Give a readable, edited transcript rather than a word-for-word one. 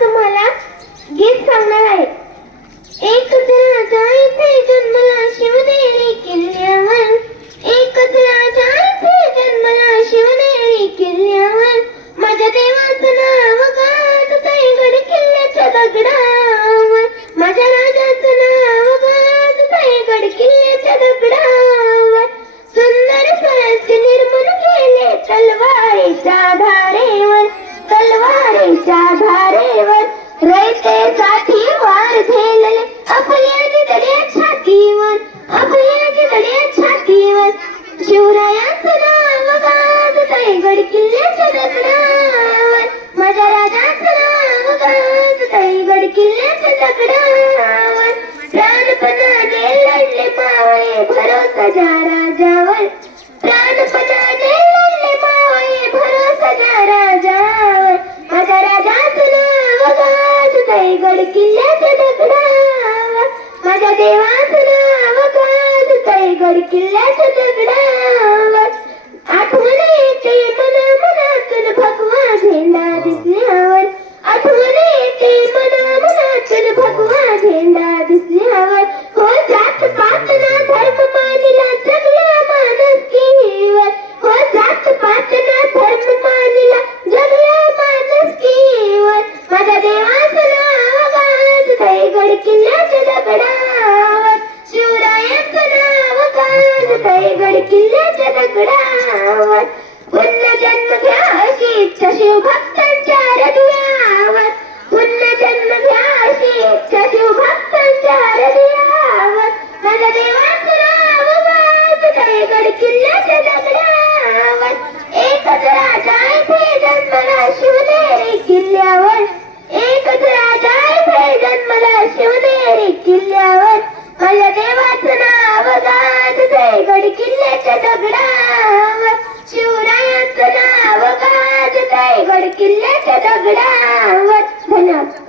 तुम्हाला गीत सांगणार आहे। एकच राजा इथे जन्मला शिवनेरी किल्ल्यावर, एकच राजा इथे जन्मला शिवनेरी किल्ल्यावर, माझ्या देवाचं नाव गाजतंय गड किल्ल्याच्या दगडावर, माझ्या राजाचं नाव गाजतंय गड किल्ल्याच्या दगडावर, सुंदर स्वरांचे निर्मळ केले तलवारीच्या धारेवर, तलवारीच्या धारेवर, रयतेसाठी वार झेलले आपल्या जिगड्या छातीवर, आपल्या जिगड्या छातीवर, शिवरायांचं नाव गाजतंय गड किल्ल्याच्या दगडावर, माझ्या राजाचं नाव गाजतंय गड किल्ल्याच्या दगडावर, प्राणपणाने लढले मावळे भरोसाच्या राजावर, प्राणपणाने लढले मावळे भरोसाच्या राजावर, माझ्या राजाचं नाव गाजतंय गड किल्ल्याच्या दगडावर, माझ्या देवाचं नाव गाजतंय गड किल्ल्याच्या दगडावर, आठवण येते मना मनातून भगवा झेंडा दिसल्यावर, आठवण येते मना मनातून भगवा झेंडा दिसल्यावर, हो जात पात ना धर्म मानिला जगला माणुसकीवर, हो जात पात ना धर्म मानिला जगला माणुसकीवर, माझ्या देवाचं नाव गाजतंय गड किल्ल्याच्या दगडावर, शिवरायांचं नाव गाजतंय गड किल्ल्याच्या दगडावर, पुन्हा जन्म घ्या अशी इच्छा शिवभक्तांच्या हृदयावर, पुन्हा जन्म घ्या अशी इच्छा शिवभक्तांच्या हृदयावर, माझ्या देवाचं नाव गाजतंय गड किल्ल्याच्या दगडावर, एकच राजा इथे जन्मला शिवनेरी किल्ल्यावर, एकच राजा इथे जन्मला शिवनेरी किल्ल्यावर, माझ्या देवाचं नाव गाजतंय गड किल्ल्याच्या दगडावर, शिवरायांचं नाव गाजतंय गड किल्ल्याच्या दगडावर। धन्यवाद।